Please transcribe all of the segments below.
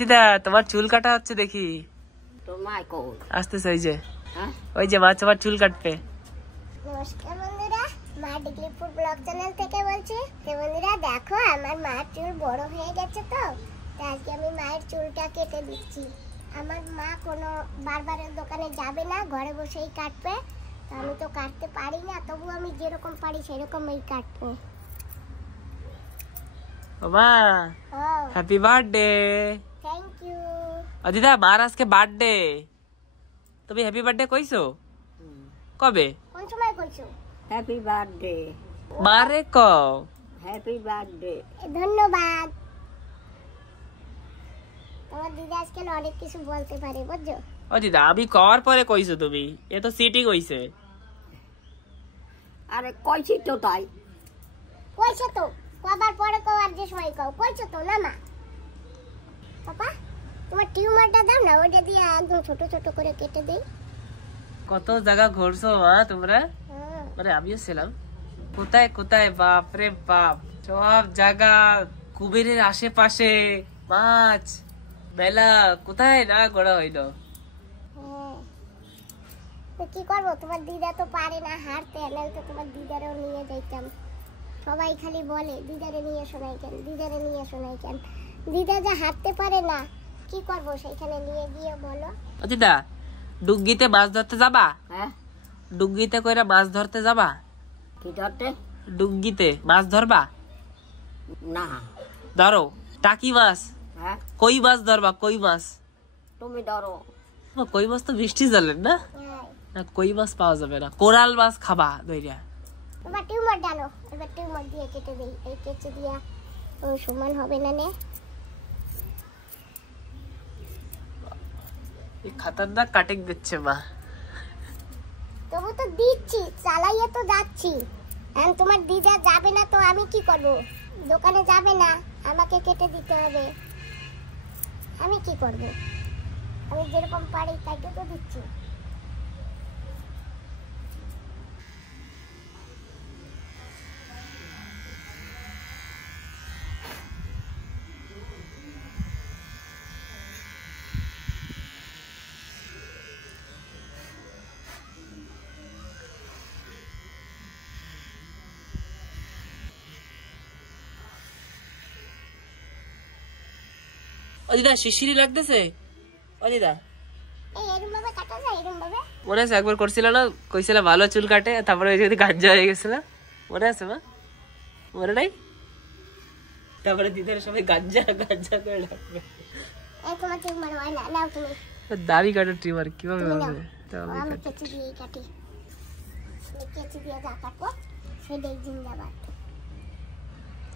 দিদা তোমার চুল কাটা হচ্ছে দেখি। আসতেছে ওই যে মা তোমার চুল কাটবে। নমস্কার বন্ধুরা, মা ডিগ্রিপুর ব্লগ চ্যানেল থেকে বলছি। বন্ধুরা দেখো, আমার মার চুল বড় হয়ে গেছে, তো আজকে আমি মায়ের চুলটা কেটে দিচ্ছি। আমার মা কোনো বারবারের দোকানে যাবে না, ঘরে বসেই কাটবে। আমি তো কাটতে পারি না, তবু আমি যেরকম পারি সেরকমই কাটবো। বাবা হ্যাপি বার্থডে। Thank you. দিদা মার আজকে বার্থডে, তুমি হ্যাপি বার্থডে কইছো কবে? কোন সময় কইছো? হ্যাপি বার্থডে মারে কও হ্যাপি বার্থডে। ধন্যবাদ। তোমার দিদা আজকে অনেক কিছু বলতে পারে, বুঝছো? ও দিদা আমি কর পরে কইছো তুমি, এ তো সিটিং হইছে। আরে কইছি তো, তাই কইছো তো, কবার পরে কও আর যে সময় কও, কইছো তো না মা। পাপা তোমার টিউমারটা দাও না, ওইটা দিয়ে একদম ছোট ছোট করে কেটে দেই। কত জায়গা ঘুরছো মা তোমরা, মানে আমিও ছিলাম। কোথায় কোথায়, বাপ রে বাপ, সব জায়গা, কুবেরের আশেপাশে, মাছ মেলা, কোথায় না ঘোরা হইলো। তো কি করবো, তোমার দিদা তো পারে না হাঁটতে, নাহলে তো তোমার দিদারও নিয়ে যাইতাম। সবাই খালি বলে দিদারে নিয়ে শোনাই কেন, দিদারে নিয়ে শোনাই কেন। দিদা যা হাঁটতে পারে না, কি করবো সেইখানে নিয়ে গিয়ে বলো। দিদা ডুঙ্গিতে মাছ ধরতে যাবা? হ্যাঁ, ডুঙ্গিতে কইরা মাছ ধরতে যাবা? কি ধরতে? ডুঙ্গিতে মাছ ধরবা? না ধরো টাকি মাছ। হ্যাঁ, কই মাছ ধরবা? কই মাছ তুমি ধরো। কই মাছ তো বৃষ্টি জানেন না, কই মাছ পাওয়া যাবে না। কোরাল মাছ খাবা দইরা। এবার টিউমার ডালো, এবার টিউমার দিয়ে কেটে দেই। এই কেচে দিয়া ও সমান হবে না নে। এই খতরনাক কাটিং দিচ্ছে মা। তবু তো দিচ্ছি, চালাইয়ে তো যাচ্ছি। এখন তোমার দিদা যাবে না, তো আমি কি করব? দোকানে যাবে না, আমাকে কেটে দিতে হবে। আমি কি করব? আমি যেরকম পারি তাই তো দিচ্ছি। ও দিদা শিশিরি লাগতেছে। ও দিদা এরকম ভাবে কাটা যায়, এরকম ভাবে? মনে আছে একবার করছিল না, কইছিল ভালো চুল কাটে, তারপরে ওই যদি গাঞ্জা হয়ে গেছিল, মনে আছে মা? মনে নাই? তারপরে দিদার সবাই গাঞ্জা গাঞ্জা করে ডাকবে। এই তোমার টিউমার হয় না, নাও তুমি। দাড়ি কাটার টিউমার কিভাবে হবে? আমি কেচি দিয়ে কাটি, কেচি দিয়ে যা কাটবো সেটাই জিন্দাবাদ।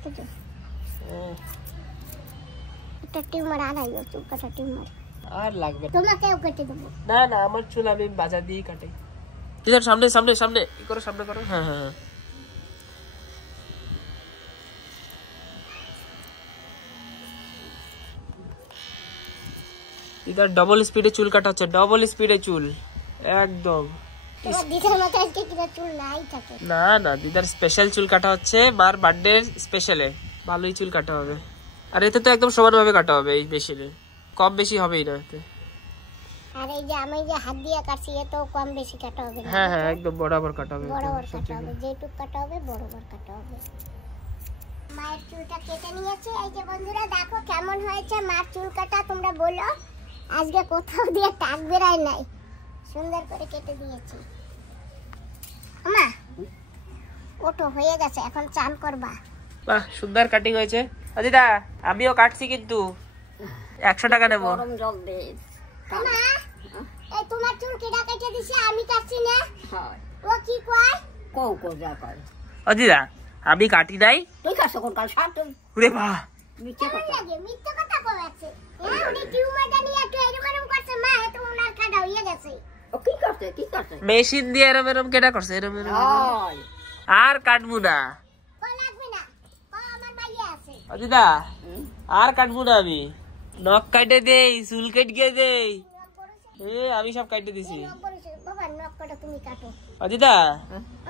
কেটে একটা টিউমার আনাইও, চুল কাটা টিউমার আর লাগবে তোমাকেও কেটে দেবো। না না, আমার চুল আমি বাজার দিয়ে কাটে। দিদার সামনে সামনে সামনে কি করো, সামনে করো। হ্যাঁ হ্যাঁ হ্যাঁ, দিদার ডবল স্পিডে চুল কাটা হচ্ছে, ডবল স্পিডে চুল একদম। তোমার দিদার মাথায় আজকে কি চুল নাই থাকে? না না, দিদার স্পেশাল চুল কাটা হচ্ছে, মার বার্থডে স্পেশালে ভালোই চুল কাটা হবে। আর এতে তো একদম সমান ভাবে কাটা হবে, এই মেশিনে কম বেশি হবেই না এতে। আর এই যে আমি যে হাত দিয়ে কাটছি, এত কম বেশি কাটা হবে না। হ্যাঁ হ্যাঁ, একদম বরাবর কাটা হবে, বরাবর কাটা হবে, যেটুক কাটা হবে বরাবর কাটা হবে। মায়ের চুলটা কেটে নিয়েছি। এই যে বন্ধুরা দেখো কেমন হয়েছে মার চুল কাটা, তোমরা বলো। আজকে কোথাও দিয়ে টাক বেরায় নাই, সুন্দর করে কেটে দিয়েছি। মা ওটো হয়ে গেছে, এখন চান করবা। বাহ সুন্দর কাটিং হয়েছে। দিদা আমিও কাটছি, কিন্তু 100 টাকা নেবো। গরম জল দে। মা এই তোমার চুল কেটে কেটে দিছে, আমি কাটছি না। হয় ও কি কয়? কও কও যা কর। ও দিদা আমি কাটি নাই। তুই কাছ কোন কাল সাত তুই ওরে বাহ, মিছে কেমন কথা। লাগে? মিথ্যে কথা কইছে। হ্যাঁ উনি টিউমারটা নিয়ে একটু এরকম করছে, মা এত উনার কাটা হয়ে গেছে। ও কি করতে কি করতে? মেশিন দিয়ে এরম এরম কেটা করছে, এরম এরম। হয় আর কাটবো না। কো লাগবে না, কো আমার মাইয়া আছে। ও দিদা আর কাটবো না আমি, নখ কাটে দেই, চুল কেটে দেই। আমি সব কাটে দিছি। বাবা নখ কাটা তুমি কাটো। ও দিদা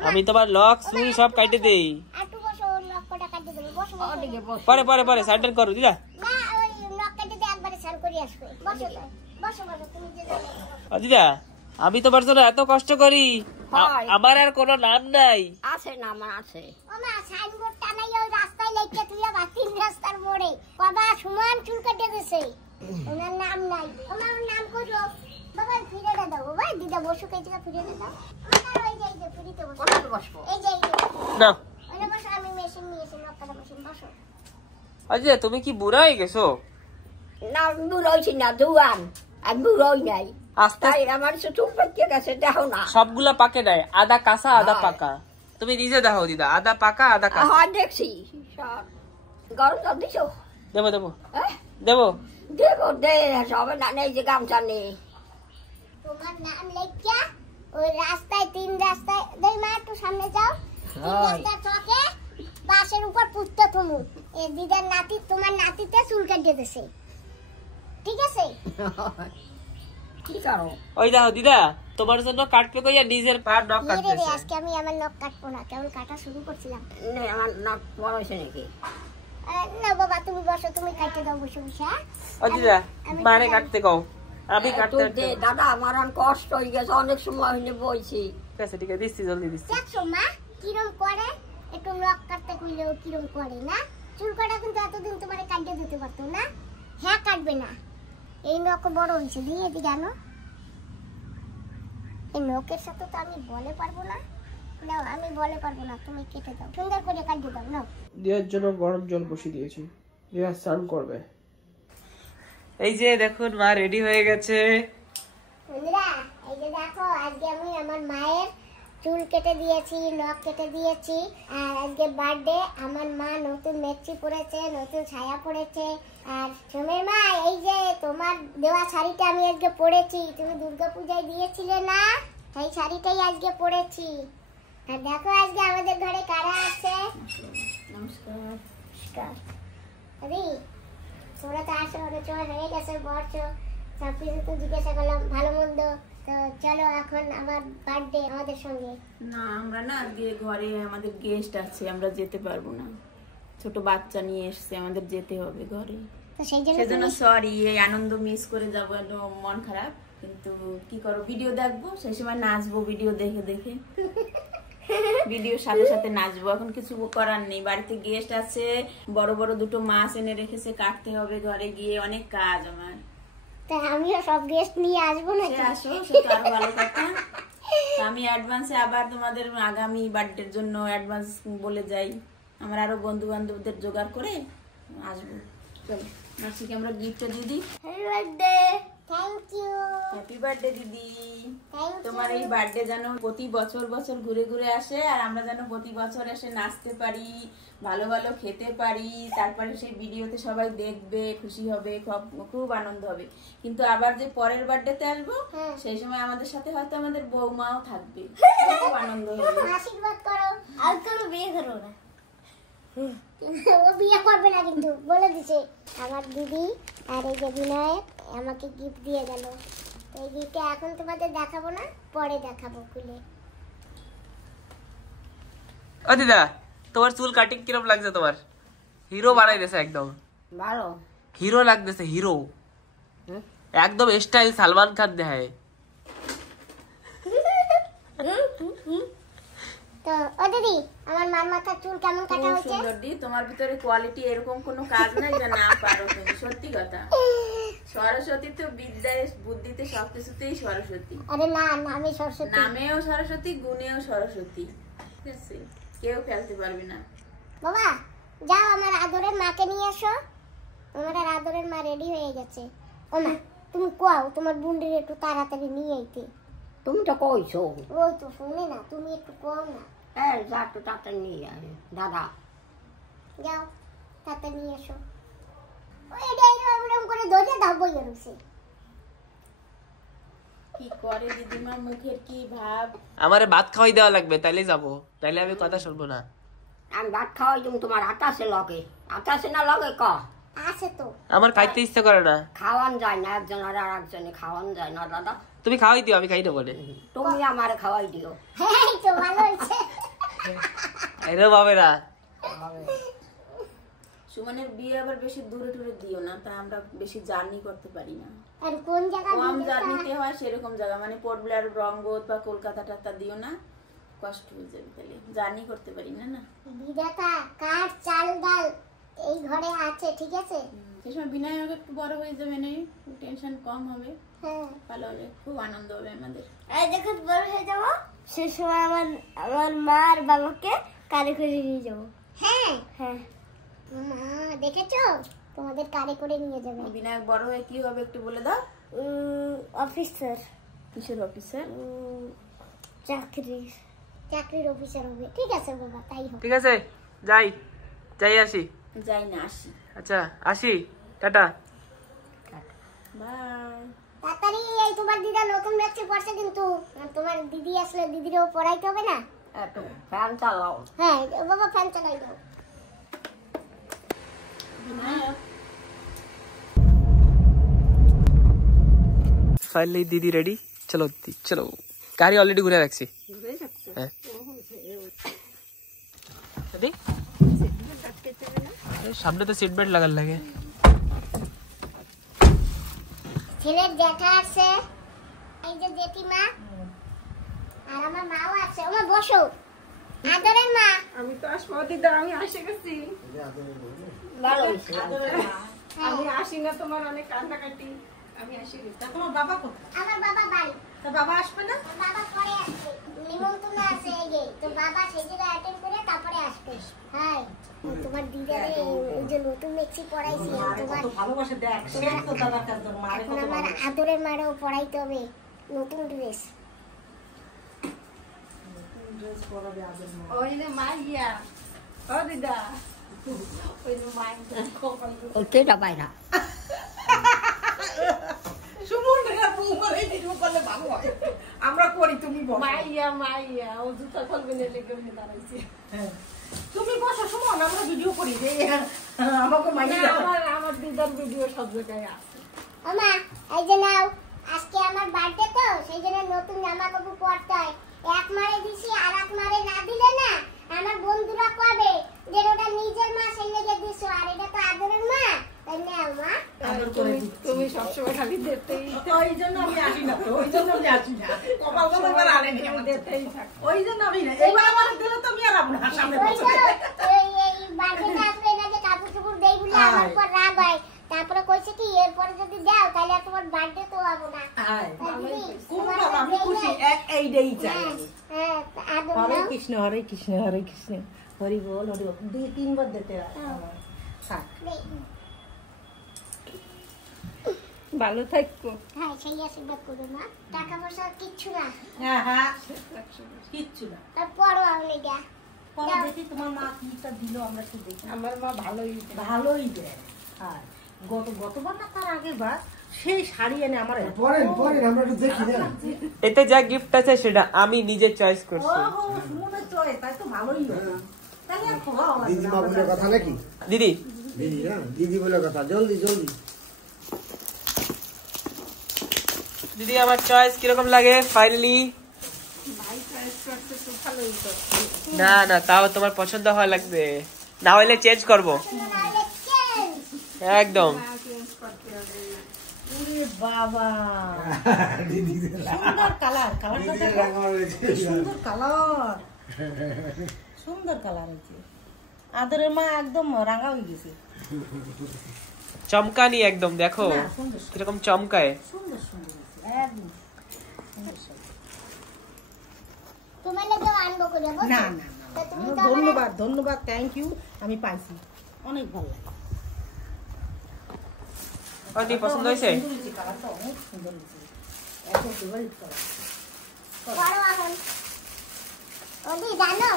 আমি তোমার লক চুল সব কাটে দেই। আটু বসো, নখ কাটা কাটে দেব। বসো ওদিকে বস। পরে পরে পরে সাইডের করো দিদা। না ওই নখ কাটে দিয়ে একবারে সান করে আসবে। বসো তাই, বসো বসো, তুমি যে যাবে। দিদা আমি তোমার জন্য এত কষ্ট করি, আমার আর কোনো নাম নাই। আছে না, আমার আছে। ও মা, সাইনবোর্ড টানাই ওই রাস্তায় লেখা তুই আবার 3 রাস্তার মোড়ে বাবা সুমন চুল কেটে দিছে, ওনার নাম নাই। আমার নাম করো বাবা, ফিরে দাও বাবা। দিদা বসো, এই জায়গা ফিরে দাও। আমার ওই যে এই যে ফিরিতে বসো। কোথায় বসবো? এই যে এই যে নাও ওখানে বসো, আমি মেশিন নিয়েছি, নকটা মেশিন, বসো। দিদা তুমি কি বুড়া হয়ে গেছো? না, বুড়োইছি না, জোয়ান। আর বুড়োই নাই, আস্তে তাই আমার চুল পেকে গেছে, দেখো না। সবগুলা পাকে নাই, আদা কাঁচা আদা পাকা। তুমি নিজে দেখো দিদা, আদা পাকা আদা কাঁচা। হয় দেখছি সব। গরম জল দিছো? দেবো দেবো হ্যাঁ দেবো। দেবো, দে। সবে না, নেই যে গামছা নেই। তোমার নাম লেখা ওই রাস্তায় 3 রাস্তায় দেই মা, একটু সামনে যাও। 3 রাস্তার চকে বাসের উপর পুত্তা থমু। এই দিদার নাতি, তোমার নাতিতে চুল কেটে দিয়েছে, ঠিক আছে? কি করো? ওই দেখো দিদা, তোমার জন্য কাটবে কইয়া নিজের পা নখ রে কাটতেছে। আজকে আমি আমার নখ কাটবো না, কেবল কাটা শুরু করছিলাম। নে, আমার নাক বড় হয়েছে নাকি? না বাবা, তুমি বসো, তুমি কাটতে দাও বসে বসে। ও দিদা মারে কাটতে কও, আমি কাটতে তুই দে দাদা, আমার আর কষ্ট হয়ে গেছে, অনেক সময় হইলে বইছি। ঠিক আছে ঠিক আছে, দিচ্ছি জলদি দিচ্ছি। দেখছো মা কিরম করে, একটু নখ কাটতে কইলেও কিরম করে না। চুল কাটা কিন্তু এতদিন তোমার কাটতে দিতে পারতো না। হ্যাঁ কাটবে না, এই নখ বড় হয়েছে, দিয়ে দি কেন? এই নখের সাথে তো আমি বলে পারবো না। নাও, আমি বলে পারবো না, তুমি কেটে দাও, সুন্দর করে কাটতে দাও। নাও, দিয়ার জন্য গরম জল বসিয়ে দিয়েছি, দিয়া স্নান করবে। এই যে দেখুন মা রেডি হয়ে গেছে। বন্ধুরা এই যে দেখো, আজকে আমি আমার মায়ের চুল কেটে দিয়েছি, নখ কেটে দিয়েছি। আর আজকে বার্থডে, আমার মা নতুন মেক্সি পরেছে, নতুন ছায়া পরেছে। আর সোমের মা, এই যে তোমার দেওয়া শাড়িটা আমি আজকে পরেছি, তুমি দুর্গাপূজায় দিয়েছিলে না, সেই শাড়িটাই আজকে পরেছি। আর দেখো আজকে আমাদের ঘরে কারা আছে। নমস্কার। নমস্কার। আরে তোমরা তো আসো, অনেক সময় হয়ে গেছে, বসো, সব কিছু তো জিজ্ঞাসা করলাম ভালো মন্দ। তো চলো এখন আবার বার্থডে আমাদের সঙ্গে। না, আমরা না আজকে ঘরে আমাদের গেস্ট আছে, আমরা যেতে পারবো না। ছোট বাচ্চা নিয়ে এসেছে, আমাদের যেতে হবে ঘরে। তো সেই জন্য সেজন্য সরি, এই আনন্দ মিস করে যাবো, একটু মন খারাপ। কিন্তু কি করো, ভিডিও দেখবো, সেই সময় নাচবো ভিডিও দেখে দেখে। ভিডিওর সাথে সাথে নাচবো, এখন কিছু করার নেই। বাড়িতে গেস্ট আছে, বড় বড় 2টো মাছ এনে রেখেছে, কাটতে হবে, ঘরে গিয়ে অনেক কাজ আমার। তা আমিও সব গেস্ট নিয়ে আসবো না? সে আসো, সেটা আরো ভালো কথা। তো আমি অ্যাডভান্সে আবার তোমাদের আগামী বার্থডের জন্য অ্যাডভান্স বলে যাই, আমার আরো বন্ধু বান্ধবদের জোগাড় করে আসবো। চলো মাসিকে আমরা গিফটটা দিয়ে দিই। Happy birthday. Thank you. Happy birthday দিদি। থ্যাংক তোমার এই বার্থডে যেন প্রতি বছর বছর ঘুরে ঘুরে আসে, আর আমরা যেন প্রতি বছর এসে নাচতে পারি, ভালো ভালো খেতে পারি, তারপরে সেই ভিডিওতে সবাই দেখবে, খুশি হবে, খুব আনন্দ হবে। কিন্তু আবার যে পরের বার্থডেতে আসবো, সেই সময় আমাদের সাথে হয়তো আমাদের বৌমাও থাকবে, খুব আনন্দ হবে। আশীর্বাদ করো। আর কোনো বিয়ে করো না। ও বিয়ে করবে না কিন্তু বলে দিছে। আমার দিদি আর এই যে বিনায়ক আমাকে গিফট দিয়ে গেল। এই গিফটটা এখন তোমাদের দেখাবো না, পরে দেখাবো খুলে। ও দিদা, তোমার চুল কাটিং কিরম লাগছে? তোমার হিরো বানাই দিয়েছে একদম, ভালো হিরো লাগতেছে, হিরো একদম স্টাইল সালমান খান দেখায়। তো ও দিদি, আমার মার মাথার চুল কেমন কাটা খুব হয়েছে? সুন্দর দি, তোমার ভিতরে কোয়ালিটি এরকম কোনো কাজ নাই যা না পারো তুমি, সত্যি কথা। সরস্বতী তো বিদ্যায় বুদ্ধিতে সবকিছুতেই সরস্বতী। আরে না না, আমি সরস্বতী। নামেও সরস্বতী, গুণেও সরস্বতী, ঠিক আছে? কেউ ফেলতে পারবে না। বাবা যাও, আমার আদরের মাকে নিয়ে এসো। আমার আর আদরের মা রেডি হয়ে গেছে। ও মা, তুমি কোয়াও তোমার বুন্ডির একটু তাড়াতাড়ি নিয়ে আইতে। তুমি তো কইছো। ওই তো শুনে না, তুমি একটু কোয়াও না। হ্যাঁ, যা একটু তাড়াতাড়ি নিয়ে আয় দাদা। যাও তাড়াতাড়ি নিয়ে এসো। ওই এরকম করে ধরে দাও, বইয়ে রয়েছে। কি করে দিদিমার মুখের কি ভাব। আমারে ভাত খাওয়াই দেওয়া লাগবে, তাইলে যাবো, তাইলে আমি কথা শুনবো না। আমি ভাত খাওয়াই তুমি, তোমার আটাশে লগে, আটাশে না লগে ক আছে তো। আমার খাইতে ইচ্ছা করে না। খাওয়ান যায় না, একজন আর একজনে খাওয়ান যায় না দাদা। তুমি খাওয়াই দিও, আমি খাই না বলে। তুমি আমারে খাওয়াই দিও। হ্যাঁ তো ভালো হয়েছে। এরকম হবে না। সুমনের বিয়ে আবার বেশি দূরে টুরে দিও না, তাই আমরা বেশি জার্নি করতে পারি না। আর কোন জায়গা কম জার্নিতে হয় সেরকম জায়গা, মানে পোর্ট ব্লেয়ার, রংগত বা কলকাতা টাতা দিও না, কষ্ট হয়ে যাবে, তাহলে জার্নি করতে পারি না। না বিধাতা কাঠ চাল ডাল এই ঘরে আছে, ঠিক আছে? সেই সময় বিনয় একটু বড় হয়ে যাবে, নেই টেনশন কম হবে, হ্যাঁ ভালো হবে, খুব আনন্দ হবে আমাদের। এই যখন বড় হয়ে যাবো সে সময় আমার মা আর বাবাকে কারে করে নিয়ে যাবো। হ্যাঁ হ্যাঁ মা দেখেছো, তোমাদের কারে করে নিয়ে যাবে। বিনায়ক বড় হয়ে কি হবে একটু বলে দাও। অফিসার। কিসের অফিসার? চাকরির অফিসার হবে। ঠিক আছে বাবা, তাই হোক। ঠিক আছে, যাই আসি। যাই না, আসি। আচ্ছা আসি, টাটা। বাই। তাড়াতাড়ি এই তোমার দিদা নতুন ব্যাচে পড়ছে, কিন্তু তোমার দিদি আসলে দিদিরও পড়াইতে হবে না? একটু ফ্যান চালাও। হ্যাঁ বাবা ফ্যান চালাই দাও। ফাইনালি দিদি রেডি। চলো চলো, গাড়ি অলরেডি ঘুরে রাখছি। হ্যাঁ সামনে তো সিট বেল্ট লাগার লাগে। ছেলের জ্যাঠা আছে, এই যে জেঠিমা, আর আমার মাও আছে। ওমা বসো, আদরের মা। আমি তো আসবো দিদা, আমি আসে গেছি। ভালো হয়েছে। আমি আসি না, তোমার অনেক কান্নাকাটি, আমি আসি গেছি। তোমার বাবা কোথায়? আমার বাবা বাড়ি। তা বাবা আসবে না? আমার বাবা পরে আসবে, নিমন্ত্রণ আছে এই যে, তো বাবা সেই জায়গায় অ্যাটেন্ড করে তারপরে আসবে। হ্যাঁ তোমার দিদারে এই যে নতুন মেক্সি পড়াইছি, তোমার ভালোবাসে দেখ, সে তো দাদার কাছে মারে এখন আমার আদরের মারেও পড়াইতে হবে নতুন ড্রেস। ওই যে মাইয়া, ও দিদা, ওই যে মাইয়া ওইটা বাইরা আমরা করি, তুমি মাইয়া ও জুতা খুলবে না, লেগে দাঁড়াইছে। তুমি বসো, সুমন, আমরা ভিডিও করি যে আমাকে মাইয়া। আমার দিদার ভিডিও সব জায়গায় আছে। ওমা এই যে নাও, আজকে আমার বার্থডে তো, সেই জন্য নতুন জামা কাপড় পরতে হয়। এক মারে দিছি, আর এক মারে না দিলে না আমার বন্ধুরা কবে যে ওটা নিজের মা সেই লেগে দিছো, আর এটা তো আদরের মা, তাই নাও মা। তুমি সবসময় খালি দেখতেই, ওই জন্য আমি আসি না, ওই জন্য আমি আসি না, কপাল কপাল আনে নি, আমি দেখতেই থাকি, ওই জন্য আমি না। এইবার আমার দিলে তো আমি আর আপনা সামনে ওই তো এই বার্থডেটা আসলে না যে কাপড় চোপড় দেই বলে আমার উপর রাগ হয়, তারপরে কইছে কি এরপরে যদি দাও তাহলে আর তোমার বার্থডে তো হবো না। খুব ভালো, আমি খুশি, এই দেই চাই। হ্যাঁ আদর হরে নাও। কৃষ্ণ হরে কৃষ্ণ হরে কৃষ্ণ, হরি বল হরি বল, 2-3 বার দিতে থাক। ভালো থাকো। হ্যাঁ সেই আশীর্বাদ করো মা, টাকা পয়সা কিচ্ছু না, হ্যাঁ কিচ্ছু না। তারপরও আমি গা দেখি তোমার মা কিটা দিল, আমরা একটু দেখি। আমার মা ভালোই দেয়। আর গতবার না তার আগের বার সেই শাড়ি এনে আমার আমরা একটু দেখি না। এতে যা গিফট আছে সেটা আমি নিজে চয়েস করছি। মনে চয়ে, তাই তো ভালোই হলো। তাহলে আর খোলা হবে দিদি মা বলে কথা নাকি? দিদি দিদি না, দিদি বলে কথা। জলদি দিদি আমার চয়েস কিরকম লাগে ফাইনালি? না না, তাও তোমার পছন্দ হওয়া লাগবে, না হলে চেঞ্জ করবো একদম। বাবা দিদি সুন্দর কালার, কালারটা দেখো, সুন্দর কালার, সুন্দর কালার হয়েছে। আদরের মা একদম রাঙা হয়ে গেছে, চমকানি একদম, দেখো কিরকম চমকায়। সুন্দর সুন্দর একদম তোমার লাগে আনবো করে বুঝছো? না না তা তুমি তো ধন্যবাদ ধন্যবাদ, থ্যাংক ইউ, আমি পাইছি, অনেক ভালো লাগে। আন্টি পছন্দ হয়েছে? কালারটা অনেক সুন্দর হয়েছে, এত ফেভারিট কালার। বড় এখন ওদি জানো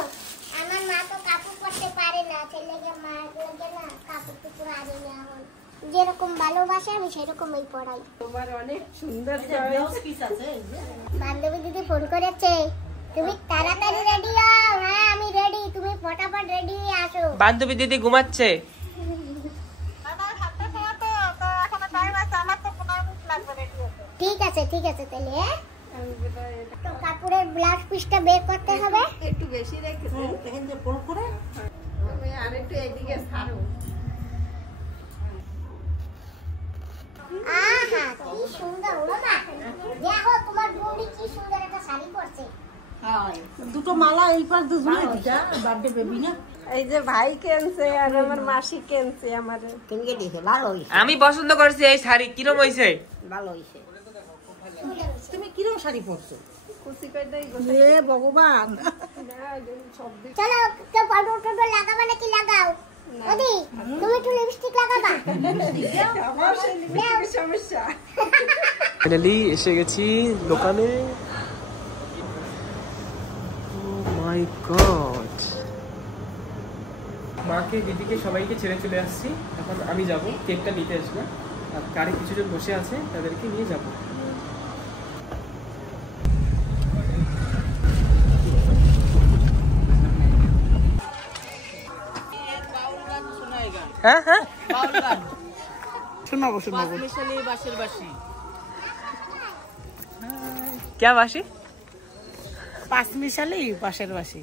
আমার মা তো কাপড় পরতে পারে না, ছেলেকে মা লাগে না কাপড় টুকুর আরে না, এখন যেরকম ভালোবাসে আমি সেরকমই পড়াই। তোমার অনেক সুন্দর পিস আছে। বান্ধবী দিদি ফোন করেছে, তুমি তাড়াতাড়ি রেডি হও। হ্যাঁ আমি রেডি, তুমি ফটাফট রেডি হয়ে আসো। বান্ধবী দিদি ঘুমাচ্ছে। ঠিক আছে তাহলে হ্যাঁ? তো কাপড়ের ব্লাউজ পিসটা বের করতে হবে। একটু বেশি রেখেছে, দেখেন যে পর করে আমি আর একটু এদিকে ছাড়ো। কি সুন্দর ওরা মা দেখো তোমার বৌদি কি সুন্দর একটা শাড়ি পরছে দুটো মালা এই পাশ দিয়ে ঝুলিয়ে দিছা বার্থডে বেবি না এই যে ভাই কেনছে আর আমার মাসি কেনছে আমারে কিনকে দিছে ভালো হইছে আমি পছন্দ করছি এই শাড়ি কিরম হইছে ভালো হইছে তুমি কিরকম শাড়ি পরছো খুশি কইতাই এ ভগবান চলো তো পাউডার টাউডার লাগাবা নাকি লাগাও ওদি তুমি একটু লিপস্টিক লাগাবা সমস্যা ফাইনালি এসে গেছি দোকানে। ও মাই গড, মাকে দিদিকে সবাইকে ছেড়ে চলে আসছি। এখন আমি যাব কেকটা নিতে আসবো, আর গাড়ি কিছুজন বসে আছে তাদেরকে নিয়ে যাব। হ্যাঁ হ্যাঁ শোনাবো শোনাবো क्या बाशी? পাঁচ মিশালি পাশের বাসি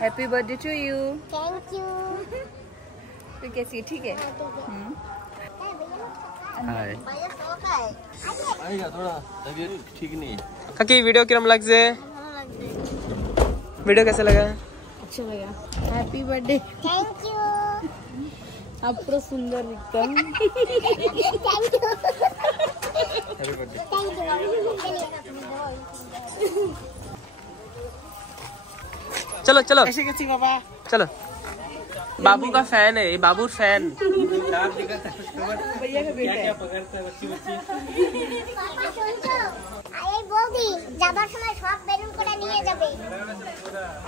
happy birthday to you thank you तो कैसी ठीक है हाय भैया सो का है आएगा थोड़ा तबीयत ठीक नहीं है। काकी वीडियो किरम लग जे? वीडियो कैसा लगा? अच्छा लगा हैप्पी बर्थडे थैंक यू आप पूरा सुंदर एकदम thank you happy birthday. Thank you चलो चलो এসে গেছি বাবা चलो, बाबू का फैन है, बाबू फैन। भैया का बेटा है পাপা শুনছো এই বৌদি যাবার সময় সব বেলুন করে নিয়ে যাবে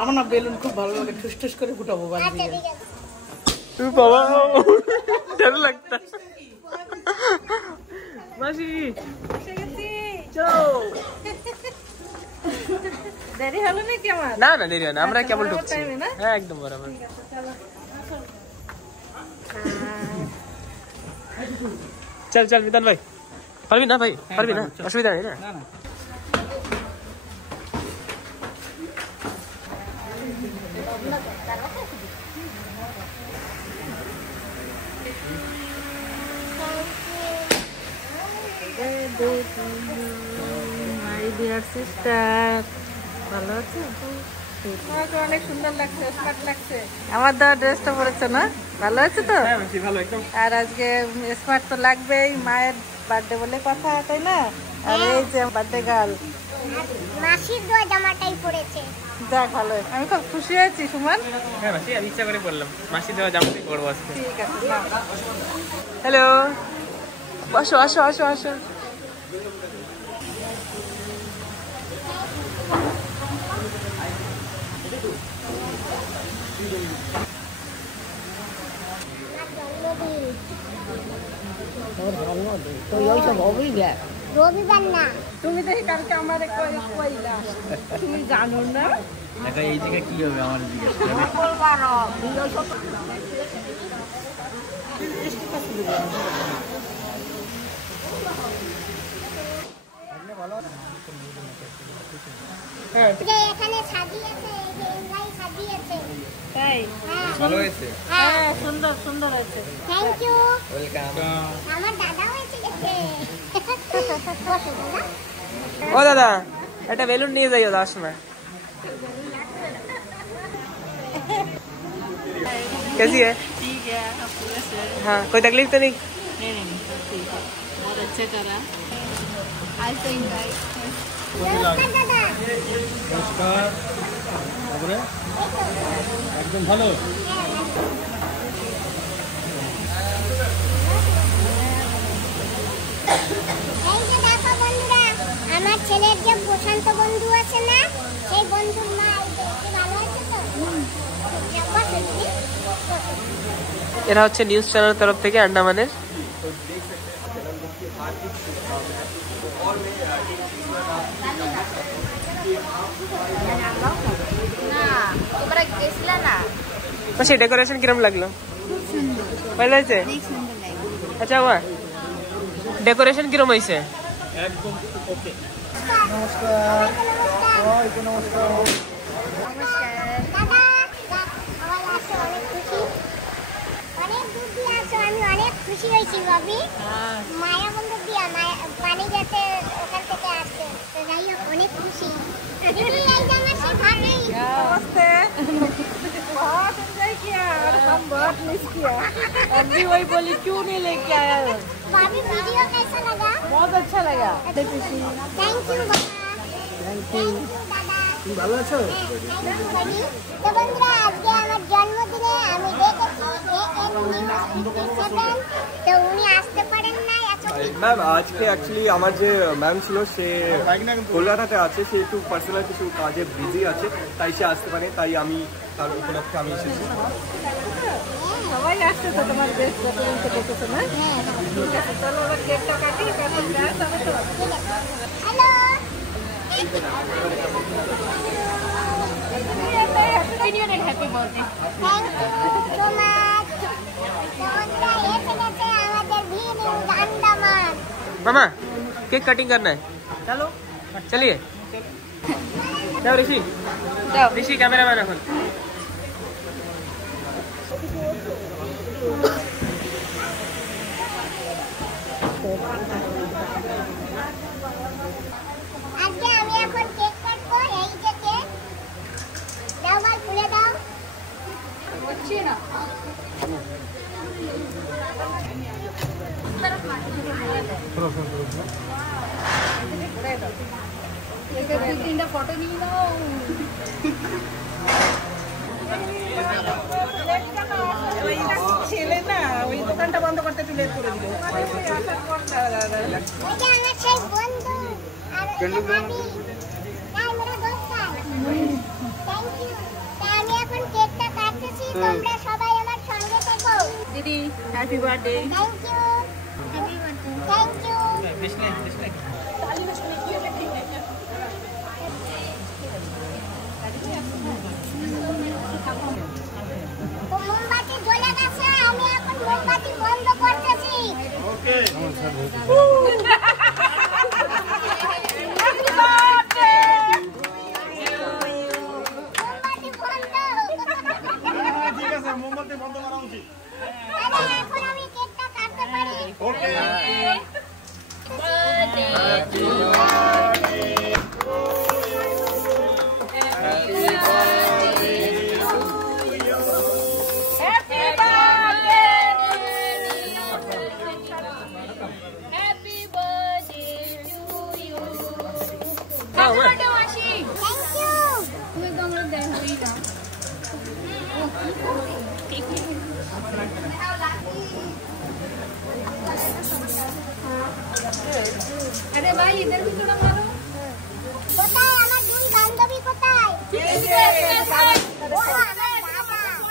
আমার না বেলুন খুব ভালো লাগে ঠুস ঠুস করে ফুটাবো বাড়ি আচ্ছা দিয়ে ঠিক আছে तू बाबा डर लगता। मासी चलो দেরি হলো নাকি আমার না না দেরি হয় না, আমরা কেবল বরাবর ঢুকছি। time এ না? হ্যাঁ একদম বরাবর। चल चल मितान भाई, पारबी ना भाई, पारबी ना, असुविधा नहीं ना? মাই ডিয়ার সিস্টার ভালো আছে তোমাকে অনেক সুন্দর লাগছে স্মার্ট লাগছে আমার দেওয়া ড্রেসটা পরেছো না ভালো আছে তো হ্যাঁ মাসি ভালো একদম। আর আজকে স্মার্ট তো লাগবেই মায়ের বার্থডে বলে কথা তাই না আর এই যে বার্থডে গার্ল মাসির দোয়া জামাটাই পড়েছে যাক ভালো আমি খুব খুশি হয়েছি সুমন হ্যাঁ মাসি আমি ইচ্ছা করে বললাম, মাসি দেওয়া জামাতেই করবো আজকে। ঠিক আছে নাও হ্যালো, আসো আসো আসো আসো। তো এই সব হবেই গে রবিবার না তুমি দেখি কালকে আমার কইলা তুমি জানো না দেখা এই জায়গায় কি হবে আমার জিজ্ঞেস যে এখানে সাজিয়েছে এই যে এমরাই সাজিয়েছে তাই ভালো হয়েছে। হ্যাঁ সুন্দর সুন্দর আছে থ্যাংক ইউ ওয়েলকাম। আমার দাদা হয়েছে গেছে বসো দাদা ও দাদা একটা বেলুন নিয়ে যাইও যাওয়ার সময়। कैसी है? ठीक है हाँ कोई तकलीफ तो नहीं? नहीं ठीक है बहुत अच्छे करा आई थिंक নমস্কার দাদা নমস্কার। তারপরে একদম ভালো। এই যে দেখো বন্ধুরা আমার ছেলের যে প্রশান্ত বন্ধু আছে না সেই বন্ধুর মা এই যে কি ভালো আছে তো বসো দিদি বসো। এরা হচ্ছে নিউজ চ্যানেল তরফ থেকে আন্ডামানের। তোমরা গেছিলা না মাসি ডেকোরেশন কিরম লাগলো? ভালো হয়েছে? আচ্ছা বাবা ডেকোরেশন কিরম হয়েছে? একদম ওকে। নমস্কার সবাইকে নমস্কার। দাদা সবাই আসো অনেক খুশি অনেক দূর দিয়ে আসো আমি অনেক খুশি হয়েছি ভাবি। মায়া বন্ধু দিয়া পানি যাতে ওখান থেকে আসে, তো যাই হোক অনেক খুশি। दिदी यही जाना से भाभी। नमस्ते। बहुत एंजॉय किया और हम बहुत मिस किया। अभी वही बोली क्यों नहीं लेके आया। भाभी वीडियो कैसा लगा? बहुत अच्छा लगा। Thank you Baba. Thank you दादा। তুমি ভালো আছো? তো বন্ধুরা আজকে আমার জন্মদিনে আমি দেখেছি তো উনি আসতে পারেন না। ম্যাম আজকে অ্যাকচুয়ালি আমার যে ম্যাম ছিল সে কলকাতাতে আছে, সে একটু পার্সোনাল কিছু কাজে বিজি আছে, তাই সে আসতে পারে, তাই আমি তার উপলক্ষে আমি এসেছি। সবাই আসছে তো তোমার বেশ কতদিন থেকে দেখেছো না? ঠিক আছে চলো এবার কেকটা কাটি, তারপর ব্যাস হবে তো। Hello happy birthday. Thank you so much. তোমরা এসে গেছে আমাদের ভিডিও আন্দামান। मामा केक कटिंग करना है, चलो चलिए। जाओ ऋषि, जाओ ऋषि कैमरा मैन এখন। আজকে আমি এখন কেক কাটবো। এই যে কেক দাও, ভাই খুলে দাও। হচ্ছে না তিনটা ফটো নিয়ে নাও। ছেলে না ওই দোকানটা বন্ধ করতে একটু লেট করে দিল। ওইটা আমার সেই বন্ধু আর ভাবি না মেরা দোস্ত। Thank you. আমি এখন কেকটা কাটতেছি, তোমরা সবাই আমার সঙ্গে থেকো। দিদি happy birthday. Thank you. Happy birthday. Thank you. তো মোমবাতি জ্বলে গেছে, আমি এখন মোমবাতি বন্ধ করতেছি। ওকে মোমবাতি বন্ধ। ঠিক আছে, মোমবাতি বন্ধ করা উচিত। তাহলে এখন আমি কেকটা কাটতে পারি। Okay thank you. अरे भाई इधर भी थोड़ा मारो। কোথায় আমার দুই বান্ধবী কোথায়? ও আমার দাদা।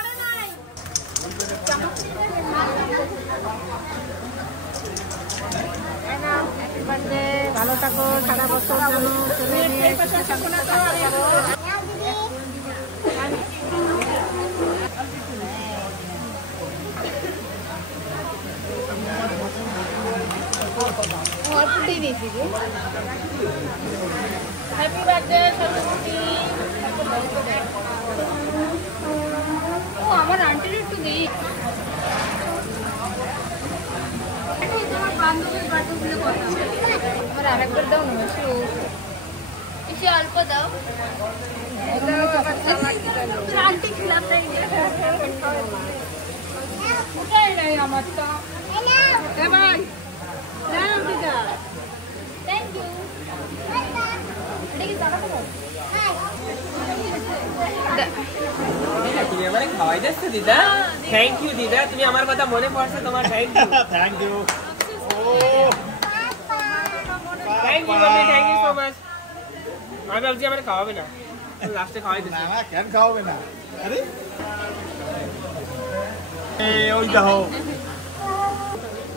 হ্যাপি বার্থডে, ভালো থাকো সারা বছর যেন চলে গিয়ে নাও দিদি। Happy birthday Saraswati. ও আমার আন্টির একটু দিই। আমার বান্ধবীর বার্থডে কথা আমার আরেকবার দাও না একটু বেশি অল্প দাও। আন্টি খিলাপ দেয় ওটাই নাই আমার তো। এই নাও। ভাই নাও দিদা। Thank you. ওয়েলকাম। এটা কি দাদা খাবো? হাই। তুমি আমারে খাওয়াই দিচ্ছ দিদা। থ্যাংক ইউ দিদা, তুমি আমার কথা মনে পড়ছে, তোমার thank you. Thank you. Thank you বাবা, থ্যাংক ইউ সো মাচ। আমি ভাবছি আমারে খাওয়াবে না, লাস্টে খাওয়াই দিচ্ছি। না কেন খাওয়াবে না? আরে ওই দেখো,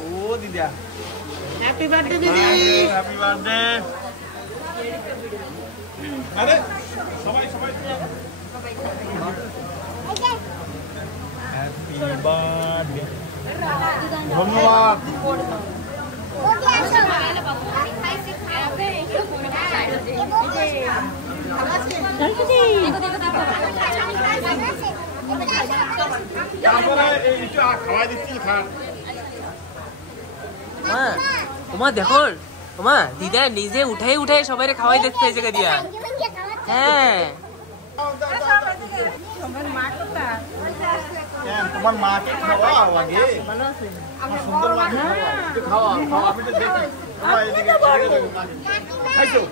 ও দিদা হ্যাপি বার্থডে দিদি। Happy birthday. আরে সবাই সবাই হ্যাপি বার্থডে। ধন্যবাদ। ওকে আসো। তারপরে এই একটু খাওয়াই দিচ্ছি, খান। মা ওমা দেখো ওমা দিদা নিজে উঠাই উঠাই সবাই খাওয়াই দেখতে এই জায়গা দিয়া। হ্যাঁ তোমার মাকে খাওয়াও আগে সুন্দর লাগে খাওয়া খাওয়া আমি তো দেখি খাইছো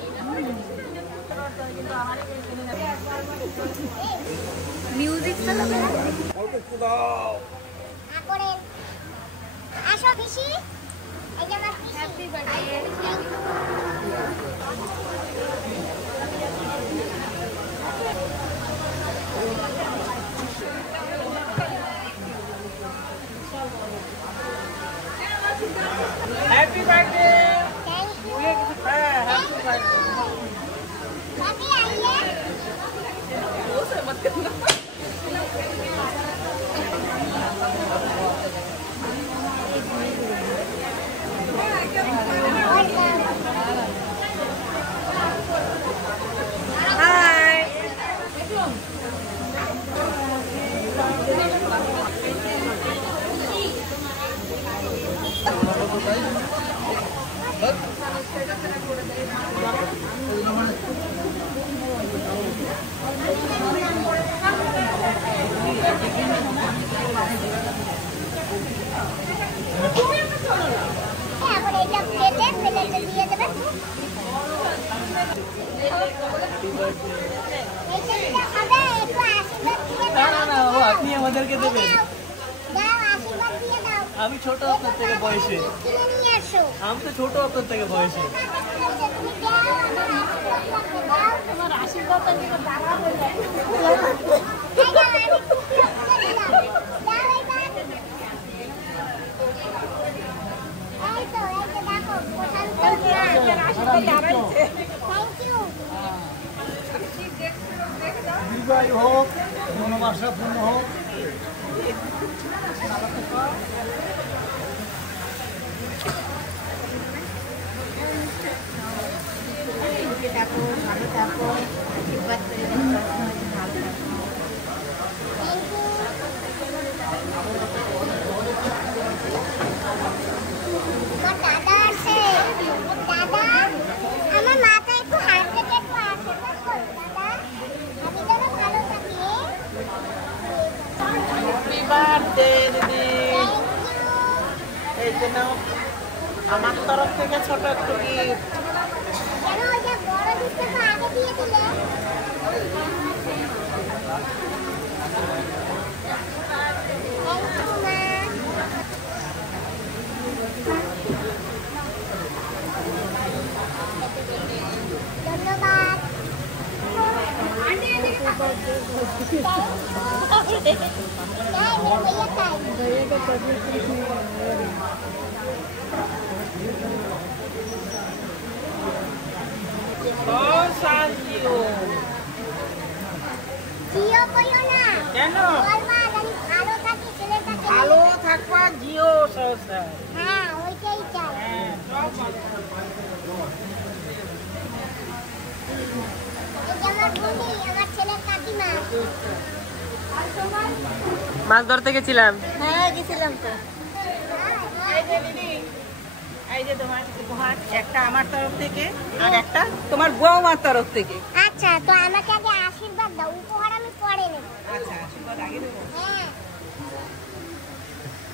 মিউজিক চালাবে করে আসো পিসি এই যে আমার PC happy birthday happy birthday thank you happy birthday भाभी आइए এখন এটা প্লেটে প্লেটে দিয়ে দেবেন এইটা দিলে হবে একটু আশীর্বাদ দিয়ে দাও না না বাবা আপনি আমাদেরকে দেবেন দাও আশীর্বাদ দিয়ে দাও আমি ছোট আপনার থেকে বয়সে কিনে নিয়ে আসো আমি তো ছোট আপনার থেকে বয়সে তুমি দাও আমার আশীর্বাদ দাও তোমার আশীর্বাদ নিয়ে দাঁড়া হয়ে যায় এই দাও আমি দাও এইবার এই তো দেখো কোথায় আশীর্বাদ দাঁড়াইছে থ্যাংক ইউ দীর্ঘায়ু হোক মনোবাসা পূর্ণ হোক থাকো ভালো থাকো আশীর্বাদ করে দাদা আছে দাদা আমার মাথায় একটু হার্ট অ্যাটাক আছে দাদা আমি যেন ভালো থাকি হ্যাপি বার্থডে দিদি এই জন্য আমার তরফ থেকে ছোট একটু গিফট কেন ওই যে বড় দিতে তো আগে দিয়ে দিলে ধন্যবাদ बहुत साल जियो জিও কইও না কেন বলবা আমি ভালো থাকি ছেলেটাকে ভালো থাকবা জিও সরকার হ্যাঁ ওইটাই চাই হ্যাঁ এই যে আমার বন্ধু আমার ছেলের কাকিমা মাছ ধরতে গেছিলাম হ্যাঁ গেছিলাম তো এই যে দিদি এই যে তোমার উপহার একটা আমার তরফ থেকে আর একটা তোমার বৌমার তরফ থেকে। আচ্ছা তো আমাকে আগে আশীর্বাদ দাও উপহার আমি পরে নেব আচ্ছা আশীর্বাদ আগে দেবো। হ্যাঁ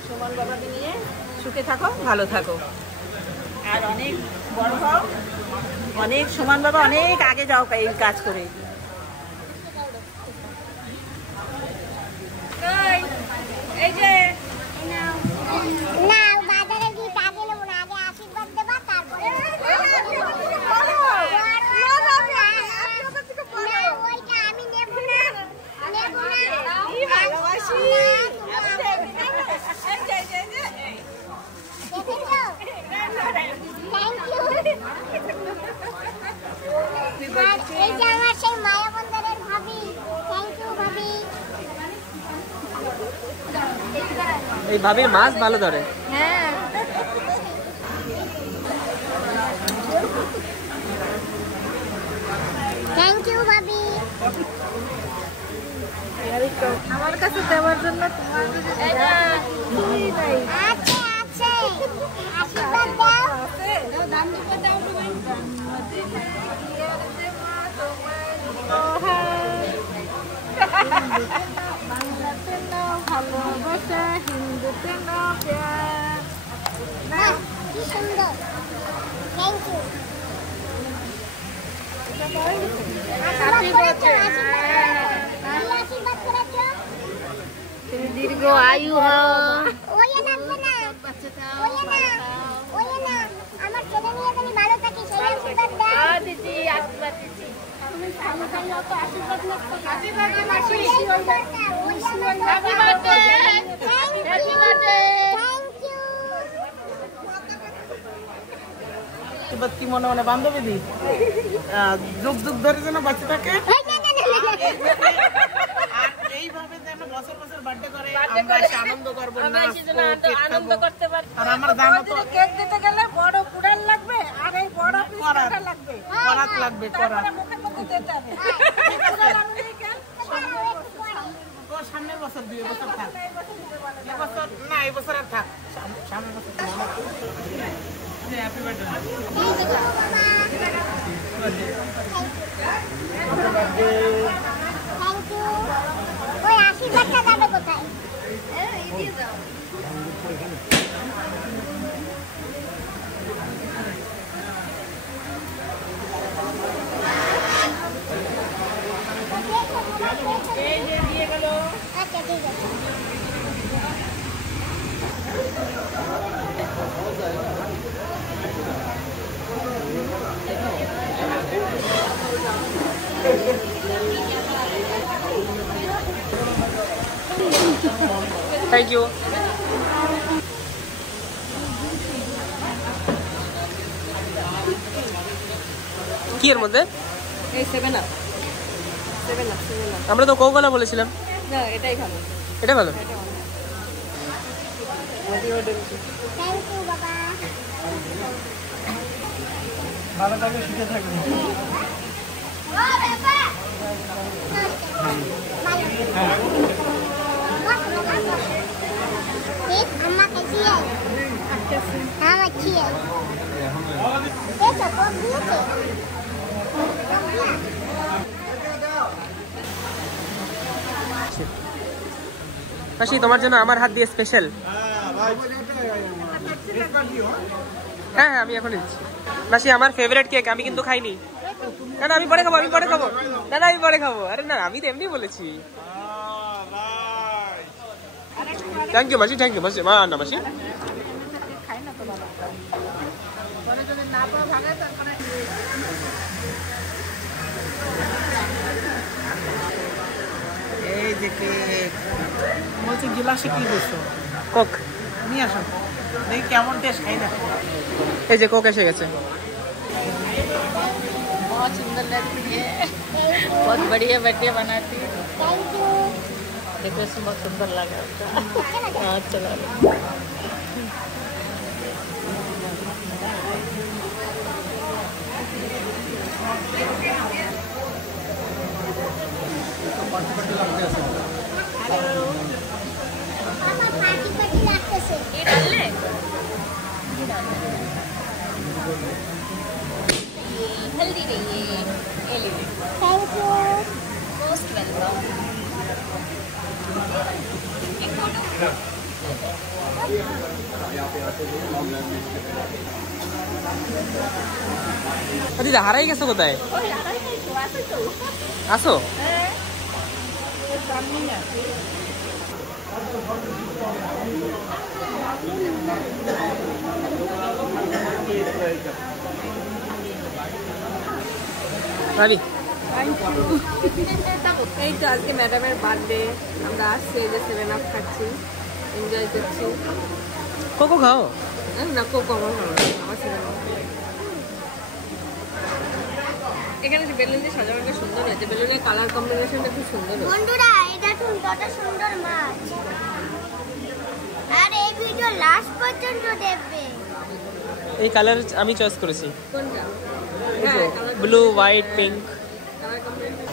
সুমন বাবাকে নিয়ে সুখে থাকো ভালো থাকো আর অনেক বড় হও অনেক সুমন বাবা অনেক আগে যাও এই কাজ করে এই যে না বাজারে গিয়ে আগে নেব না আগে আশীর্বাদ দেবা তারপরে ওইটা আমি নেব না ভালোবাসি এই যে আমার সেই মায়া বন্দরের ভাবি থ্যাংক ইউ ভাবি এই ভাবির মাছ ভালো ধরে হ্যাঁ থ্যাংক ইউ ভাবি আমার কাছে দেওয়ার জন্য তোমার আছে আছে আশীর্বাদ দাও। বাংলাতে নাও ভালোবাসা, হিন্দুতে নাও প্যার। বাহ, কি সুন্দর। Thank you. আশীর্বাদ করেছো, আশীর্বাদ করেছো। তুমি দীর্ঘ আয়ু হও। ওয়ে লাগবে না, ওয়ে না, ওয়ে না। আমার ছেলে নিয়ে তুমি ভালো থাকি, সেই আশীর্বাদ দাও। দিদি আশীর্বাদ দিচ্ছি। তুমি ভালো থাকি, অত আশীর্বাদ না করো। হ্যাপি বার্থডে মাসি। Happy birthday. Happy birthday. Happy birthday. Thank you. এবার কি মনে মনে বান্ধবী দি যুগ যুগ ধরে যেন বাঁচে থাকে, আর এইভাবে যেন বছর বছর বার্থডে করে আমরা এসে আনন্দ করবো, আনন্দ করতে পারি। আর আমার জানো তো কেক দিতে গেলে বড় কুড়াল লাগবে, আর এই বড় পিসটা লাগবে। করাত লাগবে, করাত। মুখে মুখে দিতে হবে। ও সামনের বছর 2 বছর থাক, এবছর না, এই বছর আর থাক, সামনের বছর। Happy birthday. Thank you. ওই আশীর্বাদটা যাবে কোথায়? আচ্ছা ঠিক আছে। Thank you. কি এর মধ্যে? এই 7 আপ। আমরা তো কোকা-কোলা বলেছিলাম। না, এটাই ভালো। এটা ভালো। থ্যাংক ইউ বাবা। ভালো থাকবে, সুখে থাকবে। ও বাবা। ठीक, अम्मा कैसी है? हाँ अच्छी है। ये सब कोक दिए थे। মাসি তোমার জন্য আমার হাত দিয়ে স্পেশাল। হ্যাঁ হ্যাঁ আমি এখন দিচ্ছি। মাসি আমার ফেভারিট কেক, আমি কিন্তু খাইনি। না না আমি পরে খাবো, আমি পরে খাবো। না না আমি পরে খাবো। আরে না আমি তো এমনি বলেছি। থ্যাংক ইউ মাসি, থ্যাংক ইউ মাসি। মা না মাসি এই যে কেক বলছি, গিলাসে কি দিচ্ছ? কোক নিয়ে আসো, দেখি কেমন টেস্ট, খাই না। এই যে কোক এসে গেছে। बहुत सुंदर लगती है, बहुत बढ़िया बर्थडे बनाती है। Thank you. डेकोरेशन बहुत सुंदर लगा। हाँ चला लो। আমার পার্টি পার্টি লাগতেছে। ये डाल ले। हल्दी नहीं है, ये ले ले। Thank you. Most welcome. एक फोटो। দিদা হারাই গেছো কোথায়? আসো। ভাবি এই তো আজকে ম্যাডামের বার্থডে, আমরা আসছি, এই যে 7 আপ খাচ্ছি, এনজয় করছি। কোকো খাও। না কোকো আমার ভালো লাগে, আমার 7 আপ। এখানে যে বেলুন দিয়ে সাজানোটা সুন্দর হয়েছে, বেলুনের কালার কম্বিনেশনটা খুব সুন্দর হয়েছে। বন্ধুরা এই দেখুন কত সুন্দর মাছ, আর এই ভিডিও লাস্ট পর্যন্ত দেখবে। এই কালার আমি চয়েস করেছি। কোনটা? Blue, white, pink. Colour combination